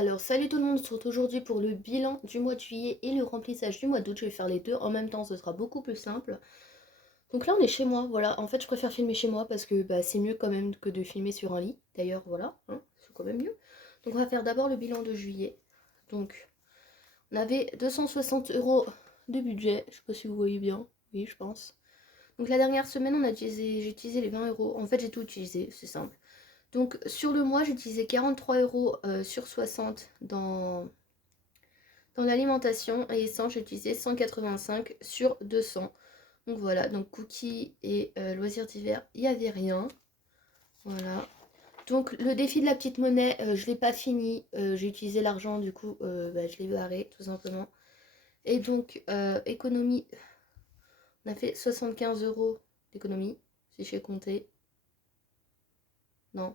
Alors salut tout le monde, on se retrouve aujourd'hui pour le bilan du mois de juillet et le remplissage du mois d'août. Je vais faire les deux en même temps, ce sera beaucoup plus simple. Donc là on est chez moi, voilà. En fait je préfère filmer chez moi parce que c'est mieux quand même que de filmer sur un lit. D'ailleurs voilà, hein, c'est quand même mieux. Donc on va faire d'abord le bilan de juillet. Donc on avait 260 € de budget, je sais pas si vous voyez bien, oui je pense. Donc la dernière semaine j'ai utilisé les 20 €. En fait j'ai tout utilisé, c'est simple. Donc sur le mois, j'ai utilisé 43 € sur 60 dans l'alimentation et essence, j'ai utilisé 185 sur 200. Donc voilà, donc cookies et loisirs d'hiver, il n'y avait rien. Voilà. Donc le défi de la petite monnaie, je ne l'ai pas fini. J'ai utilisé l'argent, du coup, je l'ai barré tout simplement. Et donc, économie, on a fait 75 € d'économie, si j'ai compté. Non,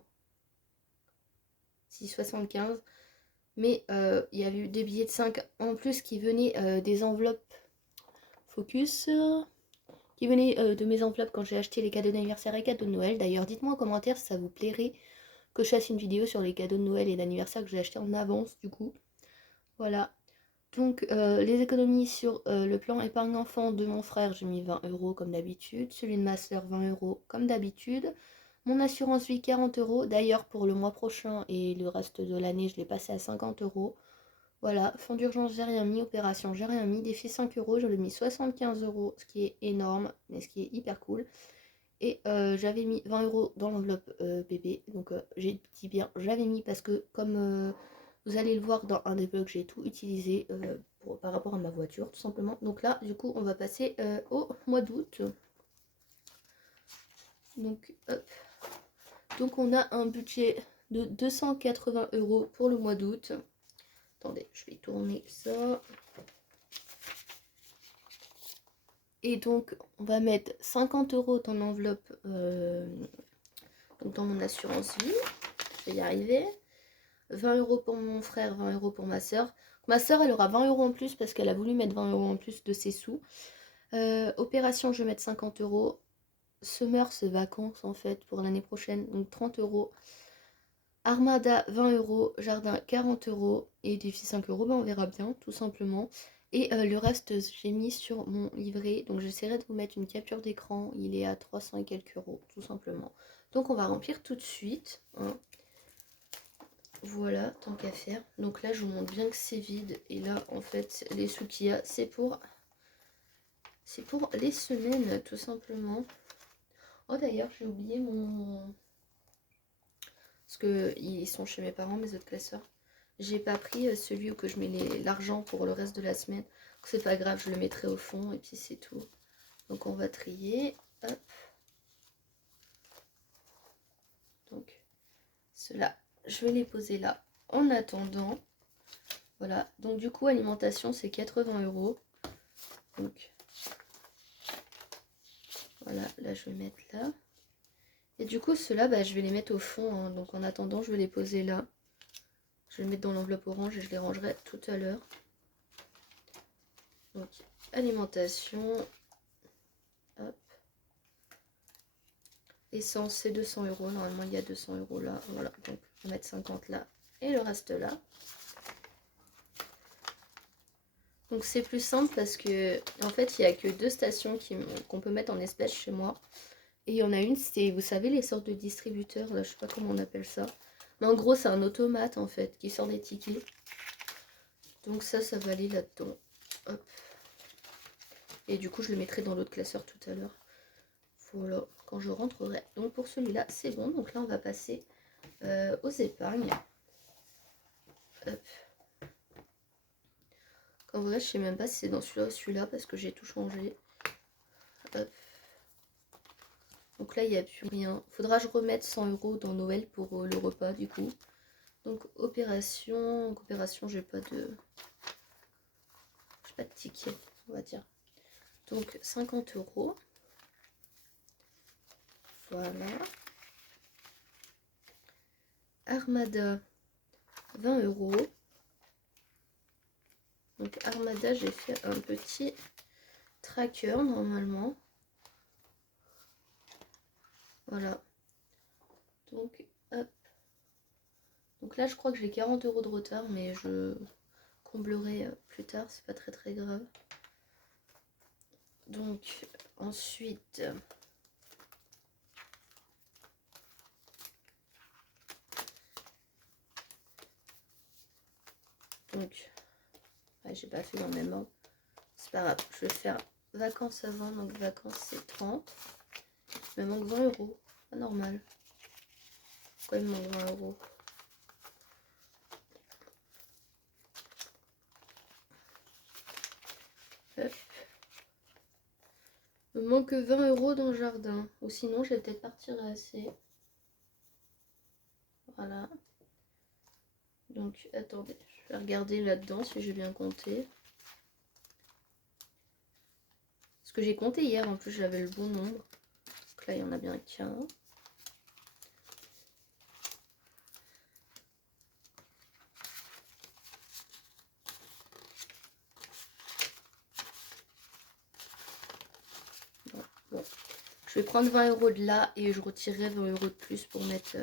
si 75. Mais il y a eu des billets de 5 en plus qui venaient des enveloppes Focus, qui venaient de mes enveloppes quand j'ai acheté les cadeaux d'anniversaire et cadeaux de Noël. D'ailleurs, dites-moi en commentaire si ça vous plairait que je fasse une vidéo sur les cadeaux de Noël et d'anniversaire que j'ai acheté en avance du coup. Voilà. Donc les économies sur le plan épargne enfant de mon frère, j'ai mis 20 € comme d'habitude. Celui de ma soeur, 20 € comme d'habitude. Mon assurance vie, 40 €. D'ailleurs, pour le mois prochain et le reste de l'année, je l'ai passé à 50 €. Voilà, fonds d'urgence, j'ai rien mis. Opération, j'ai rien mis. Défi 5 €, je l'ai mis 75 €, ce qui est énorme, mais ce qui est hyper cool. Et j'avais mis 20 € dans l'enveloppe bébé. Donc j'ai dit bien, j'avais mis parce que comme vous allez le voir dans un des vlogs, j'ai tout utilisé par rapport à ma voiture, tout simplement. Donc là, du coup, on va passer au mois d'août. Donc, hop. Donc on a un budget de 280 € pour le mois d'août. Attendez, je vais tourner ça. Et donc, on va mettre 50 € dans l'enveloppe, donc dans mon assurance vie. Je vais y arriver. 20 € pour mon frère, 20 € pour ma soeur. Ma soeur, elle aura 20 € en plus parce qu'elle a voulu mettre 20 € en plus de ses sous. Opération, je vais mettre 50 €. Summers, c'est vacances en fait pour l'année prochaine, donc 30 €. Armada, 20 €. Jardin, 40 €. Et défi 5 €, on verra bien, tout simplement. Et le reste, j'ai mis sur mon livret. Donc j'essaierai de vous mettre une capture d'écran. Il est à 300 et quelques euros, tout simplement. Donc on va remplir tout de suite, hein. Voilà, tant qu'à faire. Donc là, je vous montre bien que c'est vide. Et là, en fait, les sous qu'il y a, c'est pour les semaines, tout simplement. Oh, d'ailleurs, j'ai oublié mon... Parce qu'ils sont chez mes parents, mes autres classeurs. J'ai pas pris celui où que je mets l'argent pour le reste de la semaine. C'est pas grave, je le mettrai au fond et puis c'est tout. Donc on va trier. Hop. Donc ceux-là, je vais les poser là en attendant. Voilà. Donc du coup, alimentation, c'est 80 €. Donc voilà, là je vais mettre là. Et du coup, ceux-là, je vais les mettre au fond, hein. Donc en attendant, je vais les poser là. Je vais les mettre dans l'enveloppe orange et je les rangerai tout à l'heure. Donc alimentation. Hop. Essence, c'est 200 €. Normalement, il y a 200 € là. Voilà, donc on va mettre 50 là et le reste là. Donc c'est plus simple parce que en fait, il n'y a que 2 stations qu'on peut mettre en espèces chez moi. Et il y en a une, c'est, vous savez, les sortes de distributeurs, là, je sais pas comment on appelle ça. Mais en gros, c'est un automate en fait qui sort des tickets. Donc ça va aller là-dedans. Hop. Et du coup, je le mettrai dans l'autre classeur tout à l'heure. Voilà, quand je rentrerai. Donc pour celui-là, c'est bon. Donc là, on va passer aux épargnes. Hop. En vrai, je sais même pas si c'est dans celui-là ou celui-là parce que j'ai tout changé. Hop. Donc là, il n'y a plus rien. Faudra que je remette 100 € dans Noël pour le repas du coup. Donc opération. Donc, opération, j'ai pas de ticket, on va dire. Donc 50 €. Voilà. Armada, 20 €. Donc Armada, j'ai fait un petit tracker normalement. Voilà. Donc hop. Donc là, je crois que j'ai 40 € de retard, mais je comblerai plus tard, c'est pas très grave. Donc, ensuite... Donc, ouais, j'ai pas fait dans le même ordre. C'est pas grave, je vais faire vacances avant, donc vacances c'est 30. Il me manque 20 €. Pas normal. Pourquoi il me manque 20 €? Hop. Il me manque 20 € dans le jardin. Ou sinon, je vais peut-être partir assez. Voilà. Donc, attendez, je vais regarder là-dedans si j'ai bien compté. Parce que j'ai compté hier, en plus j'avais le bon nombre. Donc là, il y en a bien qu'un. Bon. Je vais prendre 20 € de là et je retirerai 20 € de plus pour mettre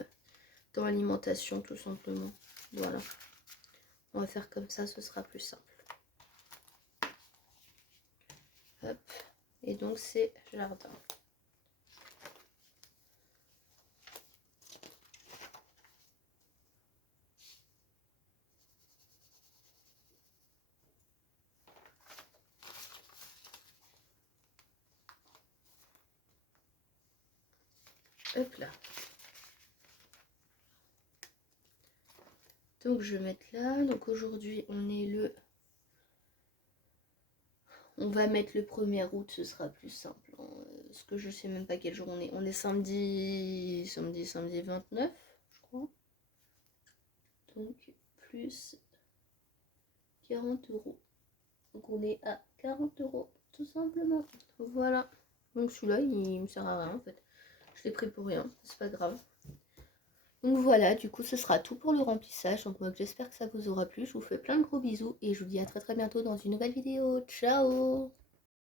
dans l'alimentation tout simplement. Voilà. On va faire comme ça, ce sera plus simple. Hop. Et donc c'est jardin. Hop là. Donc je vais mettre là. Donc aujourd'hui on est le... On va mettre le 1er août, ce sera plus simple. Parce que je sais même pas quel jour on est. On est samedi 29, je crois. Donc plus 40 €. Donc on est à 40 € tout simplement. Voilà. Donc celui-là il me sert à rien en fait. Je l'ai pris pour rien, c'est pas grave. Donc voilà, du coup ce sera tout pour le remplissage. Donc moi j'espère que ça vous aura plu. Je vous fais plein de gros bisous et je vous dis à très bientôt dans une nouvelle vidéo. Ciao!